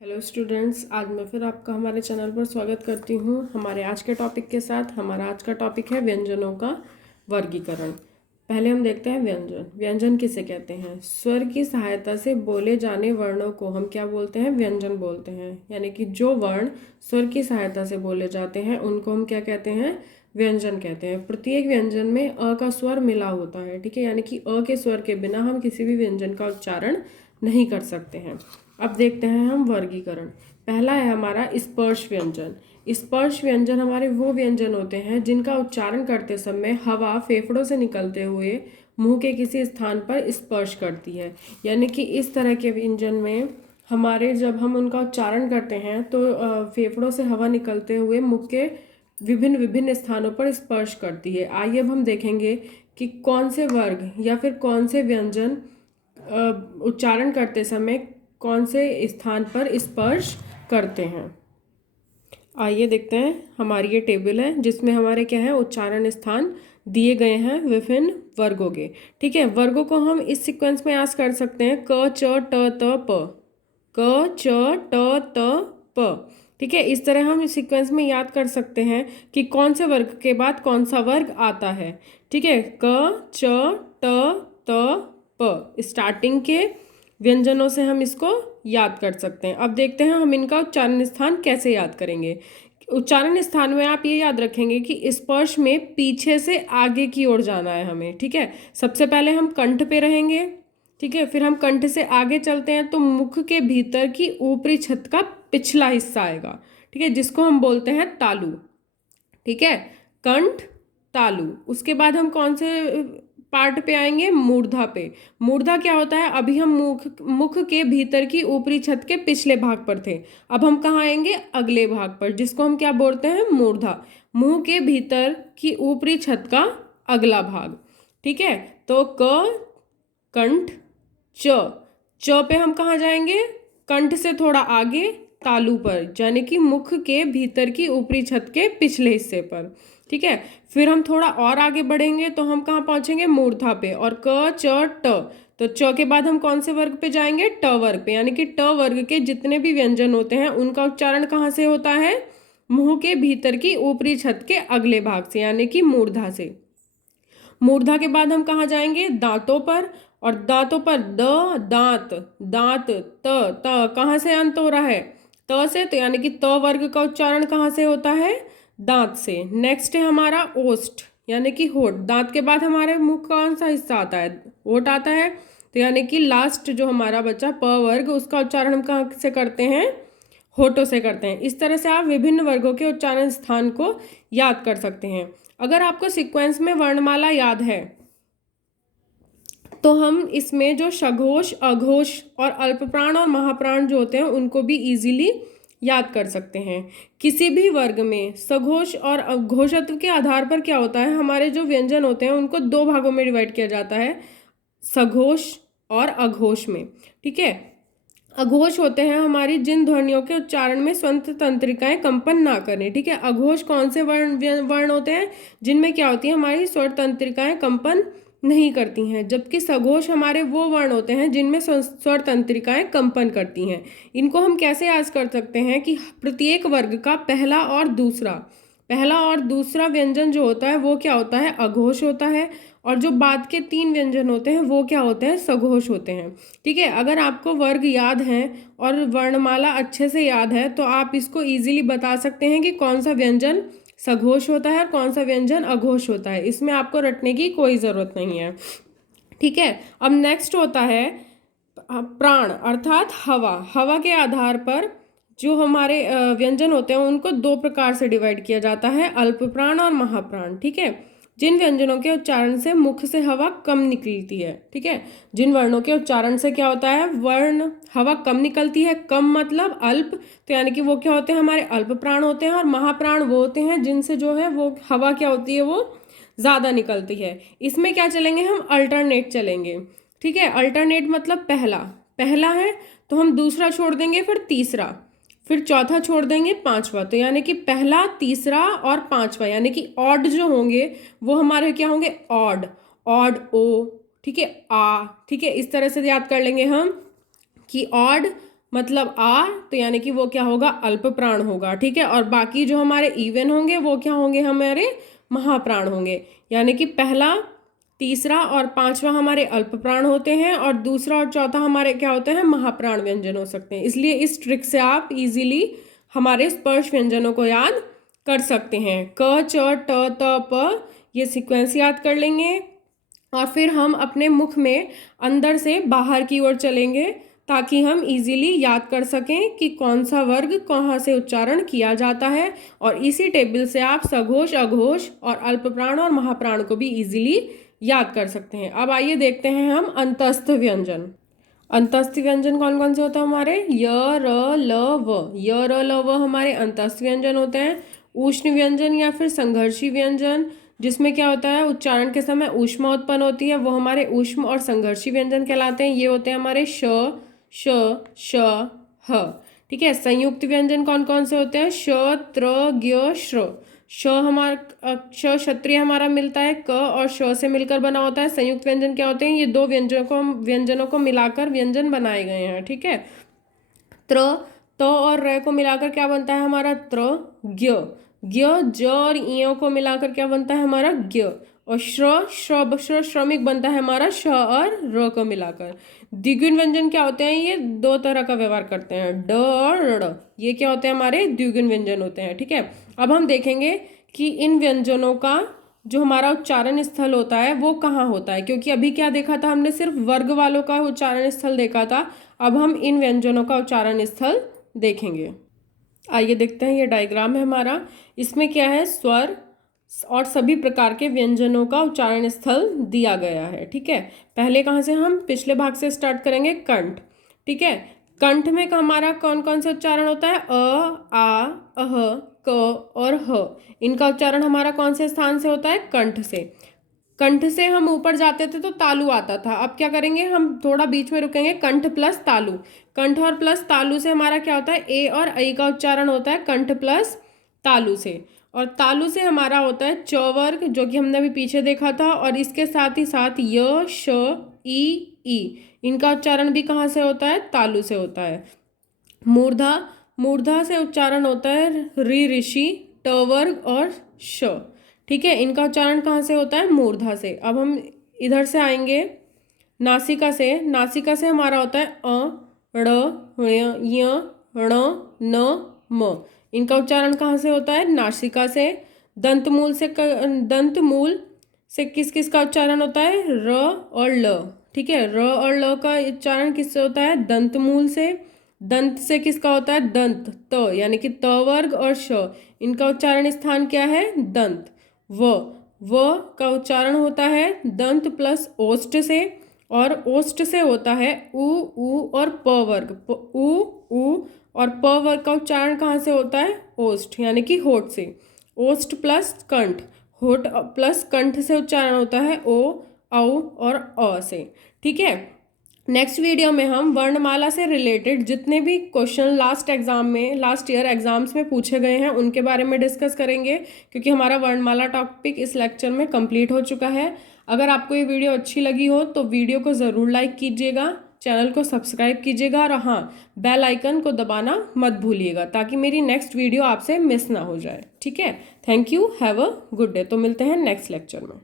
Hello students, आज मैं फिर आपका हमारे चैनल पर स्वागत करती हूँ हमारे आज के टॉपिक के साथ। हमारा आज का टॉपिक है व्यंजनों का वर्गीकरण। पहले हम देखते हैं व्यंजन। व्यंजन किसे कहते हैं? स्वर की सहायता से बोले जाने वर्णों को हम क्या बोलते हैं? व्यंजन बोलते हैं। यानी कि जो वर्ण स्वर की सहायता से बोले जाते हैं उनको हम क्या कहते हैं? व्यंजन कहते हैं। प्रत्येक व्यंजन में अ का स्वर मिला होता है, ठीक है। यानी कि अ के स्वर के बिना हम किसी भी व्यंजन का उच्चारण नहीं कर सकते हैं। अब देखते हैं हम वर्गीकरण। पहला है हमारा स्पर्श व्यंजन। स्पर्श व्यंजन हमारे वो व्यंजन होते हैं जिनका उच्चारण करते समय हवा फेफड़ों से निकलते हुए मुंह के किसी स्थान पर स्पर्श करती है। यानी कि इस तरह के व्यंजन में हमारे जब हम उनका उच्चारण करते हैं तो फेफड़ों से हवा निकलते हुए मुख के विभिन्न विभिन्न स्थानों पर स्पर्श करती है। आइए अब हम देखेंगे कि कौन से वर्ग या फिर कौन से व्यंजन उच्चारण करते समय कौन से स्थान पर स्पर्श करते हैं। आइए देखते हैं। हमारी ये टेबल है जिसमें हमारे क्या है, उच्चारण स्थान दिए गए हैं विभिन्न वर्गों के। ठीक है, वर्गों को हम इस सीक्वेंस में याद कर सकते हैं: क च ट त प, क च ट त प। ठीक है, इस तरह हम इस सीक्वेंस में याद कर सकते हैं कि कौन से वर्ग के बाद कौन सा वर्ग आता है। ठीक है, क च ट त प स्टार्टिंग के व्यंजनों से हम इसको याद कर सकते हैं। अब देखते हैं हम इनका उच्चारण स्थान कैसे याद करेंगे। उच्चारण स्थान में आप ये याद रखेंगे कि स्पर्श में पीछे से आगे की ओर जाना है हमें। ठीक है, सबसे पहले हम कंठ पे रहेंगे। ठीक है, फिर हम कंठ से आगे चलते हैं तो मुख के भीतर की ऊपरी छत का पिछला हिस्सा आएगा। ठीक है, जिसको हम बोलते हैं तालु। ठीक है, कंठ तालु। उसके बाद हम कौन से पार्ट पे आएंगे? मूर्धा पे। मूर्धा क्या होता है? अभी हम मुख के भीतर की ऊपरी छत के पिछले भाग पर थे। अब हम कहाँ आएंगे? अगले भाग पर, जिसको हम क्या बोलते हैं? मूर्धा। मुंह के भीतर की ऊपरी छत का अगला भाग। ठीक है, तो क कंठ च। च पे हम कहाँ जाएंगे? कंठ से थोड़ा आगे तालु पर, यानी कि मुख के भीतर की ऊपरी छत के पिछले हिस्से पर। ठीक है, फिर हम थोड़ा और आगे बढ़ेंगे तो हम कहाँ पहुंचेंगे? मूर्धा पे। और क च ट, तो च के बाद हम कौन से वर्ग पे जाएंगे? ट वर्ग पे। यानी कि ट वर्ग के जितने भी व्यंजन होते हैं उनका उच्चारण कहाँ से होता है? मुंह के भीतर की ऊपरी छत के अगले भाग से, यानी कि मूर्धा से। मूर्धा के बाद हम कहाँ जाएंगे? दांतों पर। और दांतों पर द, दांत, दांत, त कहाँ से अंत हो रहा है? त से। तो यानी कि त वर्ग का उच्चारण कहाँ से होता है? दांत से। नेक्स्ट है हमारा ओष्ठ, यानी कि होठ। दांत के बाद हमारे मुख कौन सा हिस्सा आता है? होठ आता है। तो यानी कि लास्ट जो हमारा बचा प वर्ग, उसका उच्चारण हम कहाँ से करते हैं? होठों से करते हैं। इस तरह से आप विभिन्न वर्गों के उच्चारण स्थान को याद कर सकते हैं। अगर आपको सीक्वेंस में वर्णमाला याद है तो हम इसमें जो सघोष, अघोष और अल्पप्राण और महाप्राण जो होते हैं उनको भी इजीली याद कर सकते हैं। किसी भी वर्ग में सघोष और अघोषत्व के आधार पर क्या होता है, हमारे जो व्यंजन होते हैं उनको दो भागों में डिवाइड किया जाता है, सघोष और अघोष में। ठीक है, अघोष होते हैं हमारी जिन ध्वनियों के उच्चारण में स्वंत तंत्रिकाएं कंपन ना करें। ठीक है, अघोष कौन से वर्ण वर्ण होते हैं? जिनमें क्या होती है, हमारी स्वर तंत्रिकाएं कंपन नहीं करती हैं। जबकि सघोष हमारे वो वर्ण होते हैं जिनमें स्वर तंत्रिकाएं कंपन करती हैं। इनको हम कैसे याद कर सकते हैं कि प्रत्येक वर्ग का पहला और दूसरा व्यंजन जो होता है वो क्या होता है? अघोष होता है। और जो बाद के तीन व्यंजन होते हैं वो क्या होते हैं? सघोष होते हैं। ठीक है, अगर आपको वर्ग याद हैं और वर्णमाला अच्छे से याद है तो आप इसको इजीली बता सकते हैं कि कौन सा व्यंजन सघोष होता है और कौन सा व्यंजन अघोष होता है। इसमें आपको रटने की कोई ज़रूरत नहीं है। ठीक है, अब नेक्स्ट होता है प्राण, अर्थात हवा। हवा के आधार पर जो हमारे व्यंजन होते हैं उनको दो प्रकार से डिवाइड किया जाता है, अल्प प्राण और महाप्राण। ठीक है, जिन व्यंजनों के उच्चारण से मुख से हवा कम निकलती है। ठीक है, जिन वर्णों के उच्चारण से क्या होता है, हवा कम निकलती है। कम मतलब अल्प, तो यानी कि वो क्या होते हैं? हमारे अल्प प्राण होते हैं। और महाप्राण वो होते हैं जिनसे जो है वो हवा क्या होती है? वो ज़्यादा निकलती है। इसमें क्या चलेंगे हम? अल्टरनेट चलेंगे। ठीक है, अल्टरनेट मतलब पहला पहला है तो हम दूसरा छोड़ देंगे, फिर तीसरा, फिर चौथा छोड़ देंगे, पांचवा। तो यानी कि पहला, तीसरा और पांचवा, यानी कि ऑड जो होंगे वो हमारे क्या होंगे? ऑड, ऑड ओ। ठीक है, आ। ठीक है, इस तरह से याद कर लेंगे हम कि ऑड, मतलब आ, तो यानी कि वो क्या होगा, अल्प प्राण होगा। ठीक है, और बाकी जो हमारे इवन होंगे वो क्या होंगे, हमारे महाप्राण होंगे। यानी कि पहला, तीसरा और पांचवा हमारे अल्प प्राण होते हैं और दूसरा और चौथा हमारे क्या होते हैं, महाप्राण व्यंजन हो सकते हैं। इसलिए इस ट्रिक से आप इजीली हमारे स्पर्श व्यंजनों को याद कर सकते हैं। क, च, ट, त, प, ये सीक्वेंस याद कर लेंगे और फिर हम अपने मुख में अंदर से बाहर की ओर चलेंगे ताकि हम इजीली याद कर सकें कि कौन सा वर्ग कहाँ से उच्चारण किया जाता है। और इसी टेबल से आप सघोष, अघोष और अल्पप्राण और महाप्राण को भी इजीली याद कर सकते हैं। अब आइए देखते हैं हम अंतस्थ व्यंजन। अंतस्थ व्यंजन कौन कौन से होते हैं हमारे, य, र, ल, व। य, र, ल, व हमारे अंतस्थ व्यंजन होते हैं। उष्ण व्यंजन या फिर संघर्षी व्यंजन, जिसमें क्या होता है, उच्चारण के समय ऊष्मा उत्पन्न होती है, वो हमारे ऊष्म और संघर्षी व्यंजन कहलाते हैं। ये होते हैं हमारे श, श, श, ह। ठीक है, संयुक्त व्यंजन कौन कौन से होते हैं, श, त्र, ज्ञ, श्र। श हमारा श क्षत्रिय हमारा मिलता है क और श से मिलकर बना होता है। संयुक्त व्यंजन क्या होते हैं, ये दो व्यंजनों को मिलाकर व्यंजन बनाए गए हैं। ठीक है, त्र, त और र को मिलाकर क्या बनता है हमारा, त्र, ज्ञ। ज्ञ, ज और इयों को मिलाकर क्या बनता है हमारा, ज्ञ। और श्रमिक बनता है हमारा श और र को मिलाकर। द्विगुण व्यंजन क्या होते हैं, ये दो तरह का व्यवहार करते हैं, ड और ड़। ये क्या होते हैं, हमारे द्विगुण व्यंजन होते हैं। ठीक है, अब हम देखेंगे कि इन व्यंजनों का जो हमारा उच्चारण स्थल होता है वो कहाँ होता है, क्योंकि अभी क्या देखा था हमने, सिर्फ वर्ग वालों का उच्चारण स्थल देखा था। अब हम इन व्यंजनों का उच्चारण स्थल देखेंगे। आइए देखते हैं, ये डायग्राम है हमारा। इसमें क्या है, स्वर और सभी प्रकार के व्यंजनों का उच्चारण स्थल दिया गया है। ठीक है, पहले कहाँ से, हम पिछले भाग से स्टार्ट करेंगे, कंठ। ठीक है, कंठ में हमारा कौन कौन से उच्चारण होता है, अ, आ, अह, क और ह। इनका उच्चारण हमारा कौन से स्थान से होता है, कंठ से। कंठ से हम ऊपर जाते थे तो तालु आता था। अब क्या करेंगे, हम थोड़ा बीच में रुकेंगे, कंठ प्लस तालु। कंठ और प्लस तालु से हमारा क्या होता है, ए और ऐ का उच्चारण होता है कंठ प्लस तालु से। और तालु से हमारा होता है च वर्ग, जो कि हमने अभी पीछे देखा था। और इसके साथ ही साथ य, श, ई। इनका उच्चारण भी कहाँ से होता है, तालु से होता है। मूर्धा, मूर्धा से उच्चारण होता है ऋ, ऋषि, ट वर्ग और श। ठीक है, इनका उच्चारण कहाँ से होता है, मूर्धा से। अब हम इधर से आएंगे नासिका से। नासिका से हमारा होता है अ, ड़, य, ण, न, म। इनका उच्चारण कहाँ से होता है, नासिका से। दंतमूल से किस किस का उच्चारण होता है, र और ल। ठीक है, र और ल का उच्चारण किससे होता है, दंतमूल से। दंत से किसका होता है, दंत, त, यानी कि त वर्ग और श। इनका उच्चारण स्थान क्या है, दंत। व का उच्चारण होता है दंत प्लस ओष्ठ से। और ओष्ठ से होता है उ और प वर्ग। उ और प वर्ग का उच्चारण कहाँ से होता है, ओष्ठ, यानी कि होठ से। ओष्ठ प्लस कंठ, होठ प्लस कंठ से उच्चारण होता है ओ, औ और अ से। ठीक है, नेक्स्ट वीडियो में हम वर्णमाला से रिलेटेड जितने भी क्वेश्चन लास्ट ईयर एग्जाम्स में पूछे गए हैं उनके बारे में डिस्कस करेंगे, क्योंकि हमारा वर्णमाला टॉपिक इस लेक्चर में कंप्लीट हो चुका है। अगर आपको ये वीडियो अच्छी लगी हो तो वीडियो को ज़रूर लाइक कीजिएगा, चैनल को सब्सक्राइब कीजिएगा और हाँ, बेल आइकन को दबाना मत भूलिएगा ताकि मेरी नेक्स्ट वीडियो आपसे मिस ना हो जाए। ठीक है, thank you, have a good day. तो मिलते हैं नेक्स्ट लेक्चर में।